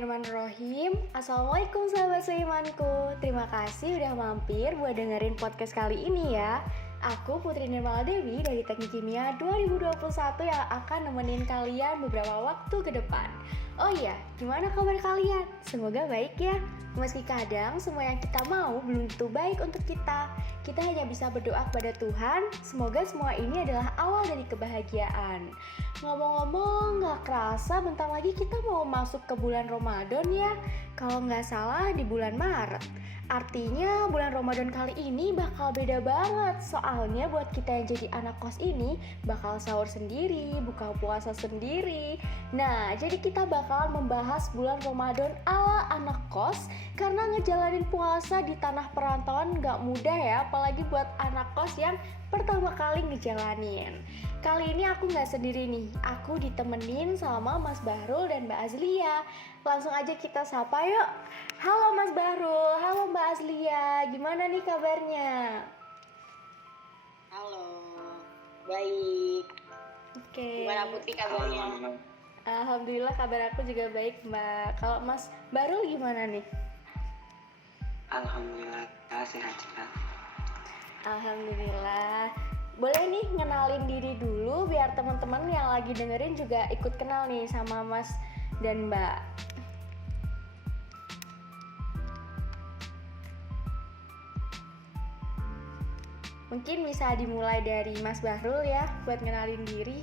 Bismillahirrahmanirrahim. Assalamualaikum sahabat seimanku. Terima kasih udah mampir buat dengerin podcast kali ini ya. Aku Putri Nirmala Dewi dari Teknik Kimia 2021 yang akan nemenin kalian beberapa waktu ke depan. Oh iya, gimana kabar kalian? Semoga baik ya. Meski kadang semua yang kita mau belum tentu baik untuk kita. Kita hanya bisa berdoa kepada Tuhan. Semoga semua ini adalah awal dari kebahagiaan. Ngomong-ngomong, gak kerasa bentar lagi kita mau masuk ke bulan Ramadan ya. Kalau nggak salah di bulan Maret. Artinya bulan Ramadan kali ini bakal beda banget. Soalnya buat kita yang jadi anak kos ini bakal sahur sendiri, buka puasa sendiri. Nah, jadi kita bakalan membahas bulan Ramadan ala anak kos. Karena ngejalanin puasa di tanah perantauan gak mudah ya. Apalagi buat anak kos yang pertama kali ngejalanin. Kali ini aku gak sendiri nih. Aku ditemenin sama Mas Bahrul dan Mbak Azlia. Langsung aja kita sapa yuk. Halo Mas Bahrul, halo Mbak Azlia. Gimana nih kabarnya? Halo, baik. Oke. Gimana Putri kabarnya? Alhamdulillah kabar aku juga baik Mbak. Kalau Mas Bahrul gimana nih? Alhamdulillah sehat juga. Alhamdulillah. Boleh nih ngenalin diri dulu biar teman-teman yang lagi dengerin juga ikut kenal nih sama Mas dan Mbak. Mungkin bisa dimulai dari Mas Bahrul ya buat ngenalin diri.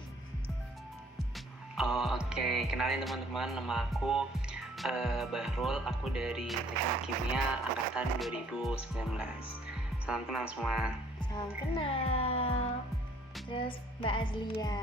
Oke. Kenalin teman-teman, nama aku Bahrul. Aku dari Teknik Kimia angkatan 2019. Salam kenal semua. Salam kenal. Terus Mbak Azlia.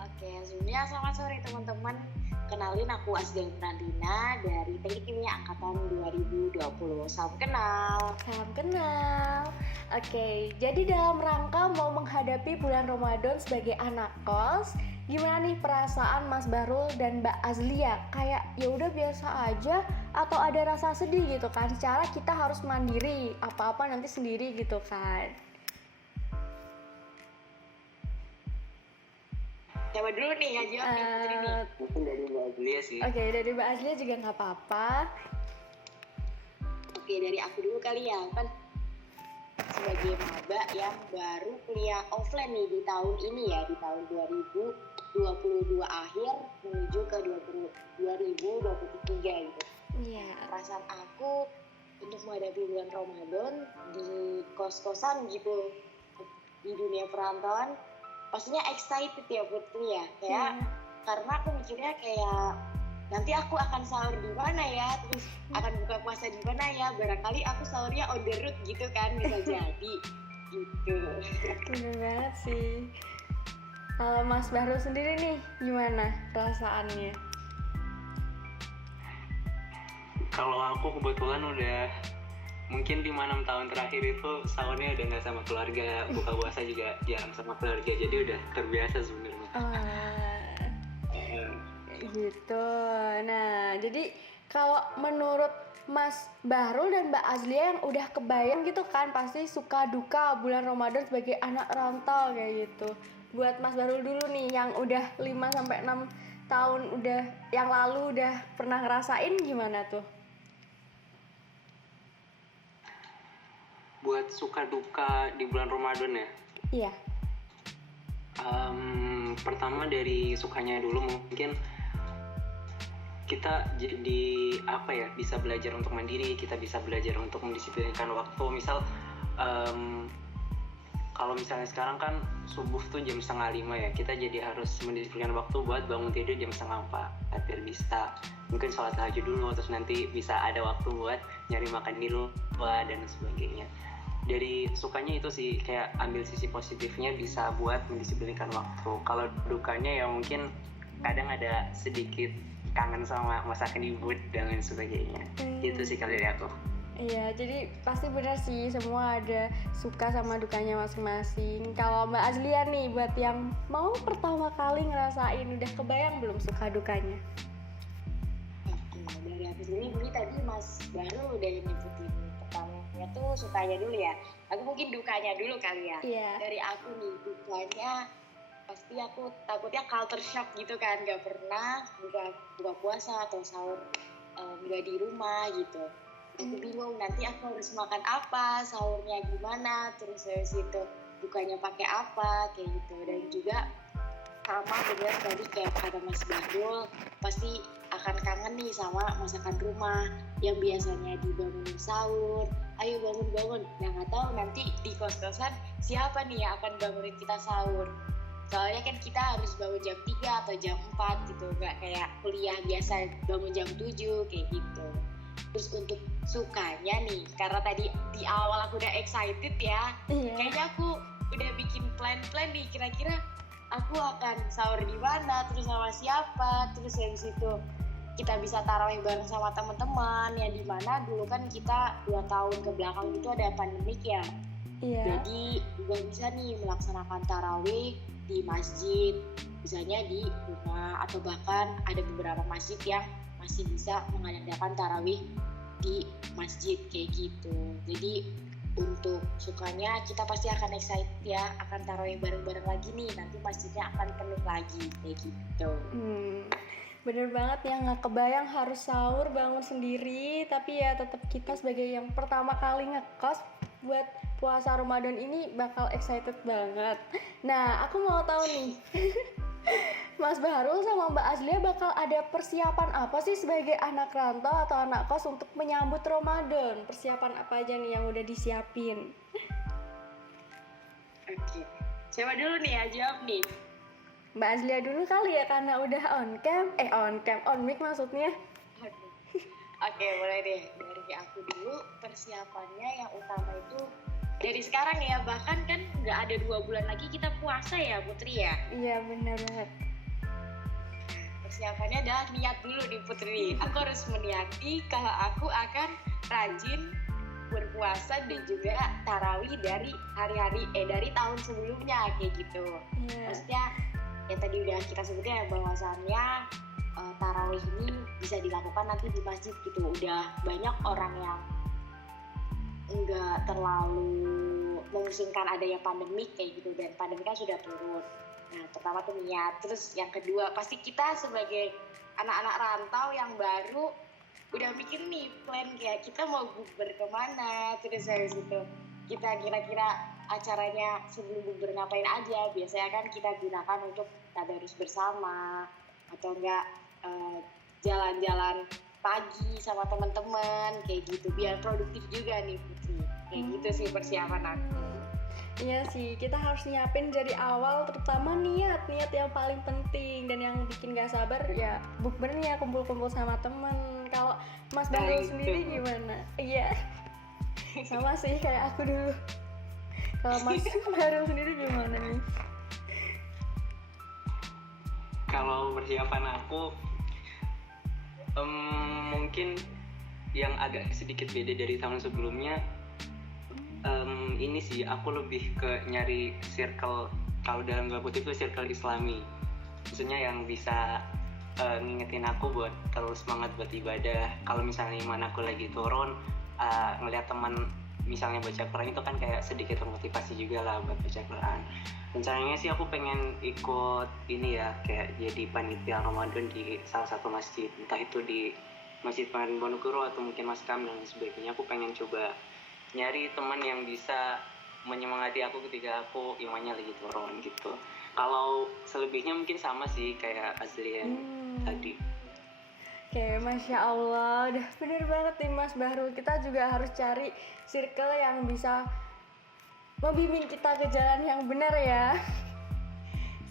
Oke, sebelumnya selamat sore teman-teman. Kenalin aku Azlia Nandina dari Teknik Kimia angkatan 2020. Salam kenal. Salam kenal. Oke, jadi dalam rangka mau menghadapi bulan Ramadan sebagai anak kos, gimana nih perasaan Mas Bahrul dan Mbak Azlia? Kayak ya udah biasa aja atau ada rasa sedih gitu kan? Secara kita harus mandiri, apa-apa nanti sendiri gitu kan? Coba dulu nih ya jawab nih Putri nih. Mungkin dari Mbak Azlia sih. Oke, dari Mbak Azlia juga nggak apa-apa. Oke, dari aku dulu kali ya. Kan sebagai maba yang baru kuliah offline nih di tahun ini ya, di tahun 2022 akhir menuju ke 2023 gitu. Iya. Perasaan aku untuk menghadapi bulan Ramadan di kos-kosan gitu di dunia perantauan pastinya excited ya Putri ya, kayak karena aku mikirnya kayak nanti aku akan sahur di mana ya, terus akan buka puasa di mana ya, barangkali aku sahurnya on the road gitu kan, bisa jadi gitu. Bener banget sih. Kalau Mas Bahrul sendiri nih gimana perasaannya? Kalau aku kebetulan udah mungkin 5-6 tahun terakhir itu sahurnya udah nggak sama keluarga, buka puasa juga jarang sama keluarga, jadi udah terbiasa sebenarnya. Gitu. Nah, jadi kalau menurut Mas Bahrul dan Mbak Azlia yang udah kebayang gitu kan pasti suka duka bulan Ramadan sebagai anak rantau kayak gitu. Buat Mas Bahrul dulu nih yang udah 5-6 tahun udah yang lalu udah pernah ngerasain gimana tuh? Buat suka duka di bulan Ramadan ya? Iya. Pertama dari sukanya dulu mungkin kita jadi bisa belajar untuk mandiri, kita bisa belajar untuk mendisiplinkan waktu. Misal kalau misalnya sekarang kan subuh tuh jam 4:30 ya, kita jadi harus mendisiplinkan waktu buat bangun tidur jam 3:30 biar bisa mungkin sholat tahajud dulu, terus nanti bisa ada waktu buat nyari makan di luar dan sebagainya. Dari sukanya itu sih, kayak ambil sisi positifnya bisa buat mendisiplinkan waktu. Kalau dukanya ya mungkin kadang ada sedikit kangen sama masakan ibu dan lain sebagainya. Itu sih kalau dari aku. Iya, jadi pasti benar sih semua ada suka sama dukanya masing-masing. Kalau Mbak Azlia nih buat yang mau pertama kali ngerasain udah kebayang belum suka dukanya? Oke, dari aku sendiri tadi Mas Bahrul udah nyebutin pertamanya tuh sukanya dulu ya. Aku mungkin dukanya dulu kali ya. Iya. Dari aku nih dukanya pasti aku takutnya culture shock gitu kan, nggak pernah buka puasa atau sahur nggak di rumah gitu. Aku bingung nanti aku harus makan apa, sahurnya gimana, terus habis itu bukanya pakai apa kayak gitu. Dan juga sama bener tadi kayak kata Mas Bahrul, pasti akan kangen nih sama masakan rumah yang biasanya dibangunin sahur, ayo bangun. Nah nggak tahu nanti di kos-kosan siapa nih yang akan bangunin kita sahur. Soalnya kan kita harus bangun jam 3 atau jam 4 gitu, nggak kayak kuliah biasa bangun jam 7 kayak gitu. Terus untuk sukanya nih, karena tadi di awal aku udah excited ya, kayaknya aku udah bikin plan-plan nih, kira-kira aku akan sahur di mana, terus sama siapa, terus habis itu kita bisa tarawih bareng sama teman-teman, yang dimana dulu kan kita 2 tahun ke belakang itu ada pandemik ya. Jadi juga bisa nih melaksanakan tarawih di masjid, misalnya di rumah, atau bahkan ada beberapa masjid yang masih bisa mengadakan tarawih di masjid kayak gitu. Jadi untuk sukanya kita pasti akan excited ya, akan tarawih bareng-bareng lagi nih, nanti masjidnya akan penuh lagi kayak gitu. Bener banget ya, nggak kebayang harus sahur bangun sendiri, tapi ya tetap kita sebagai yang pertama kali ngekos buat puasa Ramadan ini bakal excited banget. Nah, aku mau tahu nih, Mas Bahrul sama Mbak Azlia bakal ada persiapan apa sih sebagai anak rantau atau anak kos untuk menyambut Ramadan? Persiapan apa aja nih yang udah disiapin? Oke, siapa dulu nih ya jawab nih? Mbak Azlia dulu kali ya, karena udah on mic maksudnya. Oke, mulai deh dari aku dulu. Persiapannya yang utama itu dari sekarang ya, bahkan kan nggak ada 2 bulan lagi kita puasa ya Putri ya. Iya benar banget. Persiapannya adalah niat dulu nih Putri. Aku harus meniati kalau aku akan rajin berpuasa dan juga tarawih dari dari tahun sebelumnya kayak gitu. Maksudnya yang tadi udah kita sebutnya bahwasannya tarawih ini bisa dilakukan nanti di masjid gitu. Udah banyak orang yang enggak terlalu memusingkan adanya pandemik kayak gitu, dan pandemik kan sudah turun. Nah pertama tuh niat, terus yang kedua pasti kita sebagai anak-anak rantau yang baru udah mikir nih plan kayak kita mau bukber kemana, terus habis itu kita kira-kira acaranya sebelum bukber ngapain aja. Biasanya kan kita gunakan untuk tadarus bersama atau enggak jalan-jalan pagi sama teman-teman kayak gitu, biar produktif juga nih Putri. Kayak gitu sih persiapan aku. Iya sih, kita harus nyiapin dari awal, terutama niat yang paling penting, dan yang bikin gak sabar ya bukbernya, kumpul-kumpul sama temen. Kalau Mas Bahrul sendiri gimana? Iya, sama sih kayak aku dulu. Kalau Mas Bahrul sendiri gimana nih? Kalau persiapan aku mungkin yang agak sedikit beda dari tahun sebelumnya. Ini sih aku lebih ke nyari circle, kalau dalam tanda kutip itu circle Islami, maksudnya yang bisa ngingetin aku buat terus semangat buat ibadah. Kalau misalnya iman aku lagi turun, ngelihat teman misalnya baca Quran itu kan kayak sedikit termotivasi juga lah buat baca Quran. Rencananya sih aku pengen ikut ini ya, kayak jadi panitia Ramadan di salah satu masjid, entah itu di Masjid Pengajian Ponorogo atau mungkin Mas Kam dan sebagainya. Aku pengen coba nyari teman yang bisa menyemangati aku ketika aku imannya lagi turun gitu. Kalau selebihnya mungkin sama sih kayak Azlian tadi. Oke, Masya Allah, udah bener banget nih Mas Bahrul. Kita juga harus cari circle yang bisa membimbing kita ke jalan yang benar ya.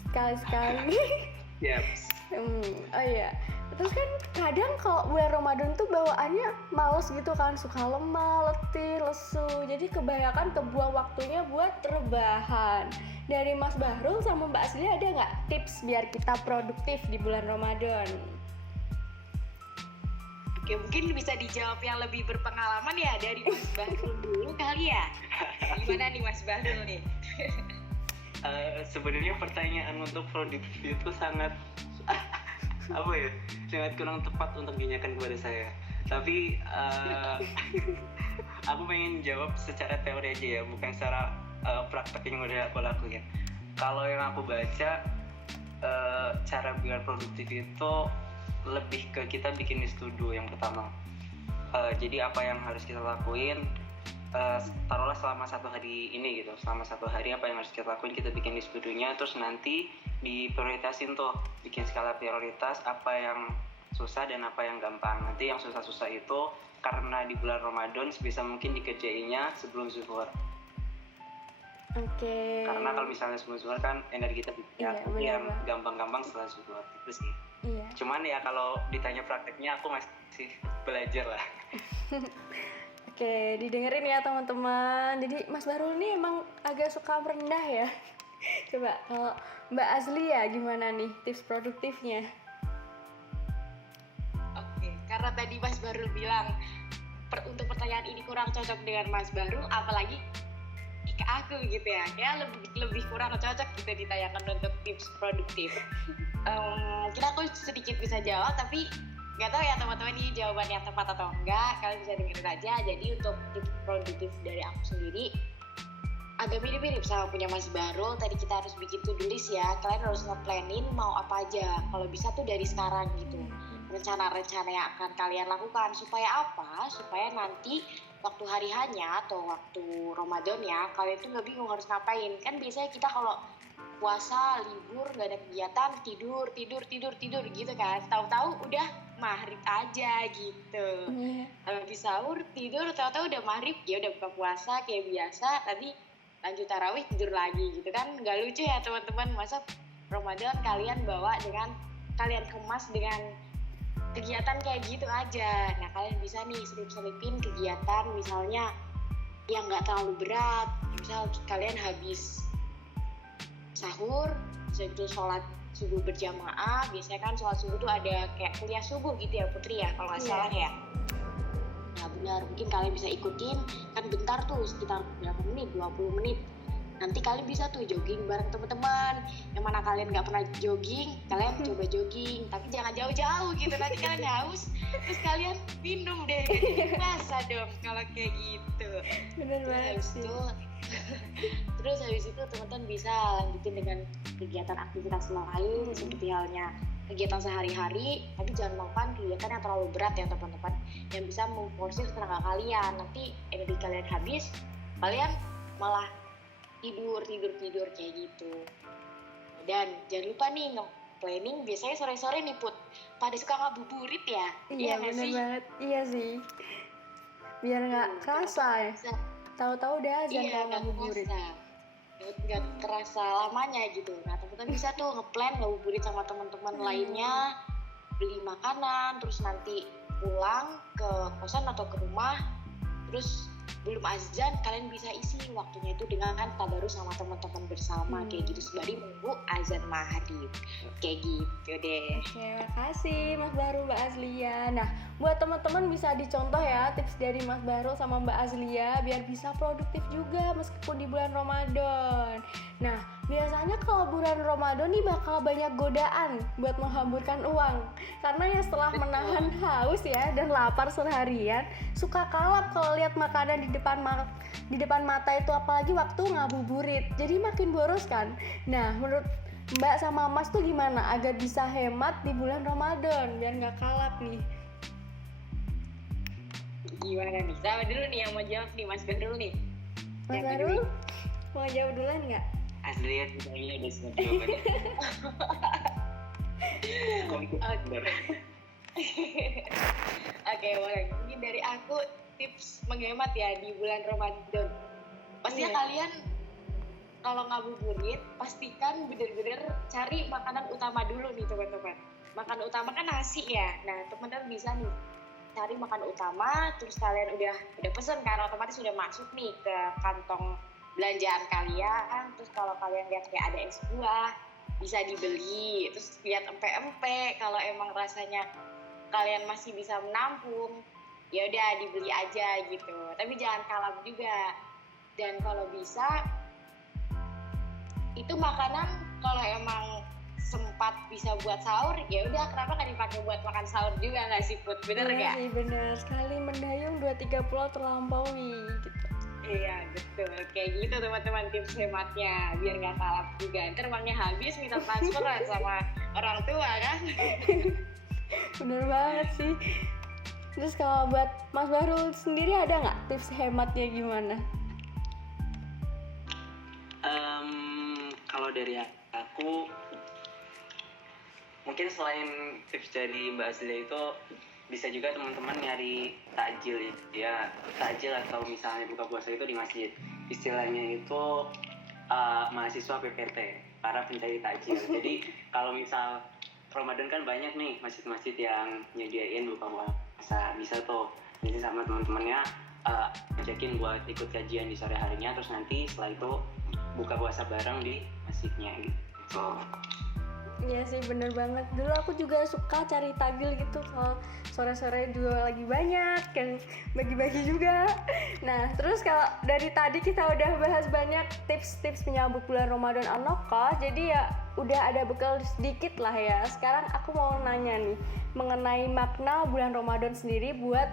Sekali-sekali. Yep. Oh iya. Terus kan kadang kalau bulan Ramadan tuh bawaannya males gitu kan, suka lemah, letih, lesu. Jadi kebanyakan kebuang waktunya buat rebahan. Dari Mas Bahrul sama Mbak Azlia ada nggak tips biar kita produktif di bulan Ramadan? Oke, mungkin bisa dijawab yang lebih berpengalaman ya dari Mas Bahrul dulu kali ya. Gimana nih Mas Bahrul nih? Sebenarnya pertanyaan untuk produktif itu sangat sangat kurang tepat untuk ditanyakan kepada saya. Tapi aku pengen jawab secara teori aja ya, bukan secara praktek yang udah aku lakuin. Kalau yang aku baca, cara biar produktif itu lebih ke kita bikin list to do yang pertama. Jadi apa yang harus kita lakuin, taruhlah selama 1 hari ini gitu, selama 1 hari apa yang harus kita lakuin, kita bikin list to do-nya, terus nanti diprioritasin tuh, bikin skala prioritas apa yang susah dan apa yang gampang. Nanti yang susah-susah itu karena di bulan Ramadan sebisa mungkin dikerjainnya sebelum zuhur. Oke. Karena kalau misalnya sebelum zuhur kan energi kita Iya, yang benar. gampang-gampang setelah zuhur itu sih. Iya. Cuman ya kalau ditanya prakteknya aku masih belajar lah. Oke, didengerin ya teman-teman. Jadi Mas Barul ini emang agak suka merendah ya. Coba kalau Mbak Azlia gimana nih tips produktifnya? Oke, karena tadi Mas Barul bilang untuk pertanyaan ini kurang cocok dengan Mas Barul, apalagi ke aku gitu ya, lebih kurang cocok gitu ditanyakan untuk tips produktif. Mungkin aku sedikit bisa jawab, tapi nggak tahu ya teman-teman ini jawaban yang tepat atau enggak, kalian bisa dengerin aja. Jadi untuk tips produktif dari aku sendiri agak mirip-mirip sama punya Mas Barul. Tadi kita harus bikin to-do list ya, kalian harus nge-planning mau apa aja, kalau bisa tuh dari sekarang gitu, rencana-rencana yang akan kalian lakukan. Supaya apa? Supaya nanti waktu hari hanya atau waktu Ramadan ya, kalian tuh nggak bingung harus ngapain. Kan biasanya kita kalau puasa, libur, nggak ada kegiatan, tidur gitu kan. Tahu-tahu udah maghrib aja gitu. Habis sahur, tidur, tahu-tahu udah maghrib, ya udah buka puasa kayak biasa, tapi lanjut tarawih tidur lagi gitu kan. Nggak lucu ya teman-teman, masa Ramadan kalian kalian kemas dengan kegiatan kayak gitu aja. Nah kalian bisa nih selip-selipin kegiatan misalnya yang nggak terlalu berat. Misal kalian habis sahur, itu sholat subuh berjamaah. Biasanya kan sholat subuh tuh ada kayak kuliah subuh gitu ya Putri ya, kalau nggak salah ya. Nah benar, mungkin kalian bisa ikutin, kan bentar tuh sekitar berapa menit, 20 menit. Nanti kalian bisa tuh jogging bareng teman-teman. Yang mana kalian nggak pernah jogging, kalian coba jogging, tapi jangan jauh-jauh gitu. Nanti kalian haus, terus kalian minum deh. Masa dong kalau kayak gitu. Bener banget sih. Terus habis itu teman-teman bisa lanjutin dengan kegiatan aktivitas lain seperti halnya kegiatan sehari-hari, tapi jangan melakukan kegiatan yang terlalu berat ya teman-teman, yang bisa memforsir tenaga kalian. Nanti energi kalian habis, kalian malah tidur kayak gitu. Dan jangan lupa nih planning biasanya sore-sore nih Put, pada suka ngabuburit ya. Iya bener banget, iya sih. Biar nggak kerasa ya. Tahu-tahu udah azan kalau ngabuburit. Nggak kerasa lamanya gitu. Nah teman-teman bisa tuh ngeplan ngabuburit sama teman-teman lainnya, beli makanan, terus nanti pulang ke kosan atau ke rumah, terus belum azan kalian bisa isi waktunya itu dengan tadarus sama teman-teman bersama kayak gitu sembari menunggu azan maghrib kayak gitu deh. Oke, makasih Mas Barul, Mbak Azlia. Nah, buat teman-teman bisa dicontoh ya tips dari Mas Barul sama Mbak Azlia biar bisa produktif juga meskipun di bulan Ramadan. Nah, biasanya kalau bulan Ramadan nih bakal banyak godaan buat menghamburkan uang. Karena ya setelah menahan haus ya dan lapar seharian, suka kalap kalau lihat makanan di depan mata itu, apalagi waktu ngabuburit. Jadi makin boros kan. Nah, menurut Mbak sama Mas tuh gimana agar bisa hemat di bulan Ramadan biar nggak kalap nih? Gimana nih? Sama dulu nih yang mau jawab nih, Mas Ben dulu nih. Mas Barul, mau jawab duluan nggak? Azlia tidaknya udah siap jawabannya. Oke, boleh. Mungkin dari aku tips menghemat ya di bulan Ramadan. Pastinya kalian kalau ngabuburit pastikan bener-bener cari makanan utama dulu nih teman-teman. Makanan utama kan nasi ya. Nah teman-teman bisa nih cari makanan utama, terus kalian udah pesen kan, otomatis sudah masuk nih ke kantong belanjaan kalian. Terus kalau kalian lihat kayak ada es buah bisa dibeli, terus lihat empe-empe kalau emang rasanya kalian masih bisa menampung, ya udah dibeli aja gitu. Tapi jangan kalap juga. Dan kalau bisa itu makanan kalau emang sempat bisa buat sahur, ya udah kenapa nggak dipakai buat makan sahur juga nggak sih Put? Bener nggak? Iya sih, bener sekali. Mendayung 2-3 pulau terlampaui gitu. Iya betul, kayak gitu teman-teman tips hematnya biar nggak salah juga. Ntar uangnya habis minta transfer sama orang tua kan. Bener banget sih. Terus kalau buat Mas Bahrul sendiri ada nggak tips hematnya gimana? Kalau dari aku, mungkin selain tips dari Mbak Azlia itu bisa juga teman-teman nyari takjil ya, takjil atau misalnya buka puasa itu di masjid. Istilahnya itu mahasiswa PPT, para pencari takjil. Jadi kalau misal Ramadan kan banyak nih masjid-masjid yang nyediain buka puasa, bisa tuh jadi sama teman-temannya ajakin buat ikut kajian di sore harinya, terus nanti setelah itu buka puasa bareng di masjidnya gitu. Iya sih bener banget. Dulu aku juga suka cari takjil gitu kalau sore-sore juga lagi banyak yang bagi-bagi juga. Nah terus kalau dari tadi kita udah bahas banyak tips-tips menyambut bulan Ramadan An-Naqa, jadi ya udah ada bekal sedikit lah ya. Sekarang aku mau nanya nih mengenai makna bulan Ramadan sendiri buat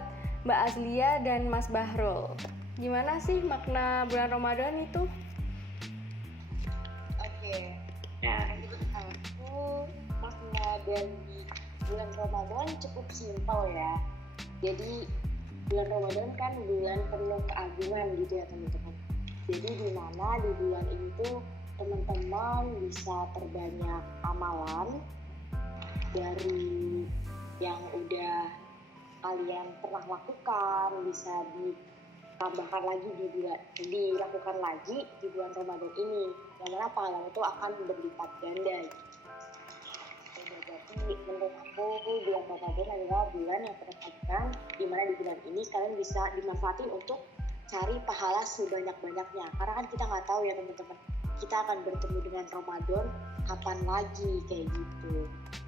Mbak Azlia dan Mas Bahrul. Gimana sih makna bulan Ramadan itu? Oke. Ya. Aku makna dari bulan Ramadan cukup simpel ya. Jadi bulan Ramadan kan bulan penuh keagungan gitu ya teman-teman. Jadi di mana di bulan ini tuh teman-teman bisa perbanyak amalan dari yang udah kalian pernah lakukan, bisa ditambahkan lagi dilakukan lagi di bulan Ramadan ini. Yang mana pahala itu akan berlipat ganda. Jadi menurut aku bulan Ramadan adalah bulan yang terkesan, di mana di bulan ini kalian bisa dimanfaatin untuk cari pahala sebanyak-banyaknya. Karena kan kita nggak tahu ya teman-teman, kita akan bertemu dengan Ramadan kapan lagi kayak gitu.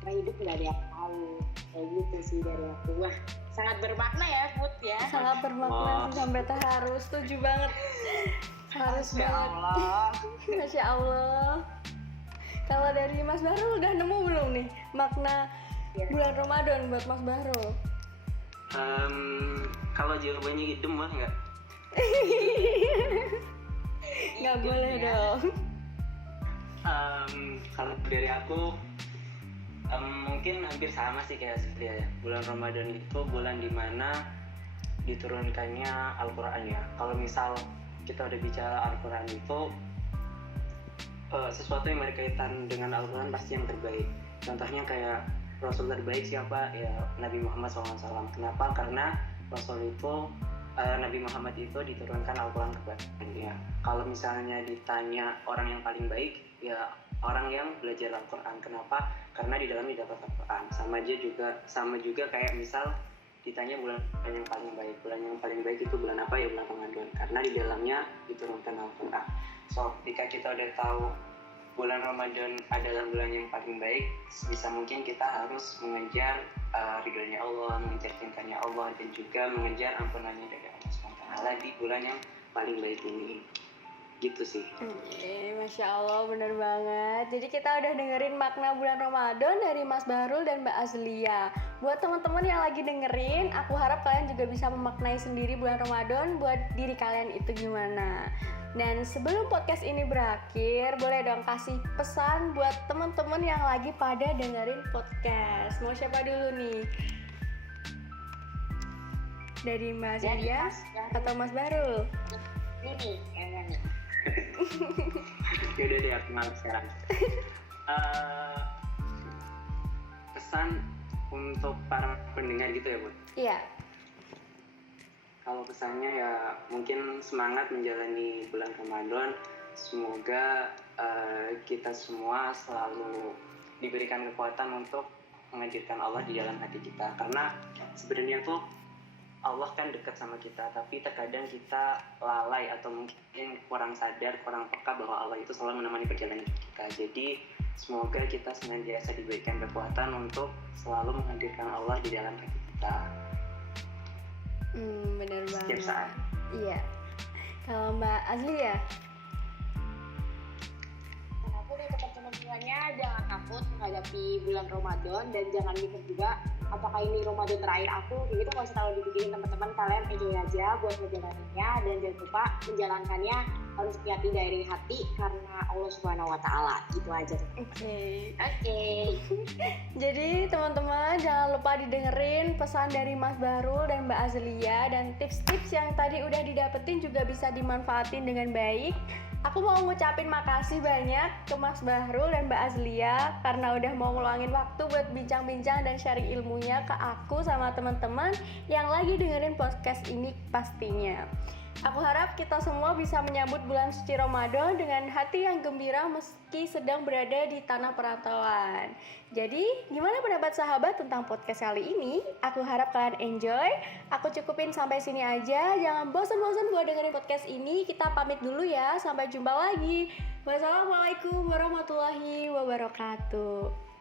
Karena hidup nggak ada yang tahu. Kayak gitu sih dari aku. Wah, sangat bermakna ya Put ya. Sangat bermakna sih, sampai harus setuju banget. Harus Masya banget. Allah. Masya Allah. Kalau dari Mas Bahrul udah nemu belum nih makna bulan Ramadan buat Mas Bahrul? Kalau jawabannya idem mah nggak? Nggak boleh ya. dong. Kalau dari aku mungkin hampir sama sih kayak Azlia ya. Bulan Ramadan itu bulan dimana diturunkannya Al-Quran ya. Kalau misal kita udah bicara Al-Quran itu sesuatu yang berkaitan dengan Al-Quran pasti yang terbaik. Contohnya kayak Rasul terbaik siapa? Ya Nabi Muhammad SAW. Kenapa? Karena Rasul itu Nabi Muhammad itu diturunkan Al-Quran kepadanya. Kalau misalnya ditanya orang yang paling baik, ya orang yang belajar Al-Quran. Kenapa? Karena di dalamnya dapat Al-Quran. Sama juga kayak misal ditanya bulan yang paling baik. Bulan yang paling baik itu bulan apa? Ya bulan Ramadan. Karena di dalamnya diturunkan Al-Quran. So, ketika kita udah tahu bulan Ramadan adalah bulan yang paling baik, bisa mungkin kita harus mengejar ridhonya Allah, mengejar cintanya Allah, dan juga mengejar ampunannya dari Allah SWT di bulan yang paling baik ini. Gitu sih. Masya Allah, bener banget. Jadi kita udah dengerin makna bulan Ramadan dari Mas Bahrul dan Mbak Azlia. Buat teman-teman yang lagi dengerin, aku harap kalian juga bisa memaknai sendiri bulan Ramadan buat diri kalian itu gimana. Dan sebelum podcast ini berakhir, boleh dong kasih pesan buat teman-teman yang lagi pada dengerin podcast. Mau siapa dulu nih? Dari Mbak Azlia atau Mas Bahrul? Ini kayaknya nih. Yaudah deh, aku malam sekarang. Pesan untuk para pendengar gitu ya, Bu? Iya. Kalau pesannya ya mungkin semangat menjalani bulan Ramadan. Semoga kita semua selalu diberikan kekuatan untuk menghadirkan Allah di dalam hati kita. Karena sebenarnya tuh Allah kan dekat sama kita, tapi terkadang kita lalai atau mungkin kurang sadar, kurang peka bahwa Allah itu selalu menemani perjalanan kita. Jadi semoga kita senantiasa diberikan kekuatan untuk selalu menghadirkan Allah di dalam hati kita. Bener banget. Setiap saat. Iya. Kalau Mbak Azlia? Aku nih teman-teman semuanya jangan takut menghadapi bulan Ramadan dan jangan mikir juga apakah ini Ramadan terakhir aku, kayak gitu nggak usah terlalu dipikirin teman-teman, kalian enjoy aja buat ngejalaninnya, dan jangan lupa menjalankannya harus hati dari hati karena Allah Subhanahu Wa Taala. Gitu aja. Oke. Jadi teman-teman jangan lupa didengerin pesan dari Mas Bahrul dan Mbak Azlia, dan tips-tips yang tadi udah didapetin juga bisa dimanfaatin dengan baik. Aku mau ngucapin makasih banyak ke Mas Bahrul dan Mbak Azlia karena udah mau ngeluangin waktu buat bincang-bincang dan sharing ilmunya ke aku sama teman-teman yang lagi dengerin podcast ini pastinya. Aku harap kita semua bisa menyambut bulan suci Ramadan dengan hati yang gembira meski sedang berada di tanah perantauan. Jadi, gimana pendapat sahabat tentang podcast kali ini? Aku harap kalian enjoy. Aku cukupin sampai sini aja. Jangan bosan-bosan buat dengerin podcast ini. Kita pamit dulu ya. Sampai jumpa lagi. Wassalamualaikum warahmatullahi wabarakatuh.